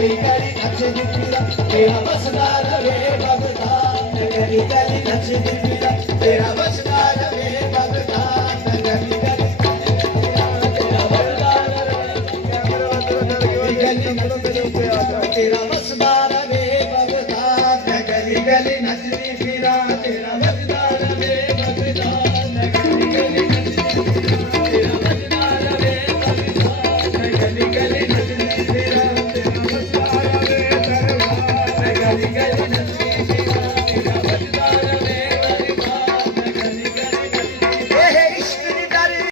गली गली नचदी पीरा तेरा बसदा रवे बगदाद गली गली नचदी पीरा तेरा बसदा रवे बगदाद गली गली तेरा बसदा रवे तेरा बसदा रवे बगदाद गली गली नचदी